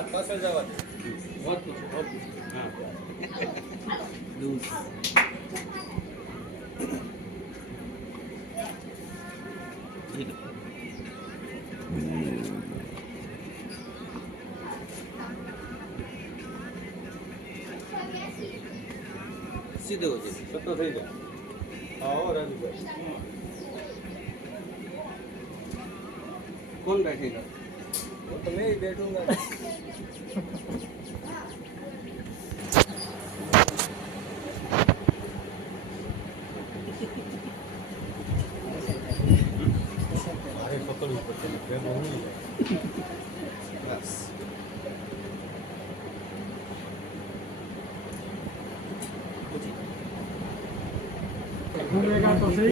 હાથ પાછળ જવા દે. હા સીધો છે. સત્તો થઈ જાય. હા હો રાજુભાઈ. કોણ બેઠેગા? હું તો मैं ही बैठूंगा. મારે પકડવું પડશે ભેગો હું બસ. घूमेगा तो सही।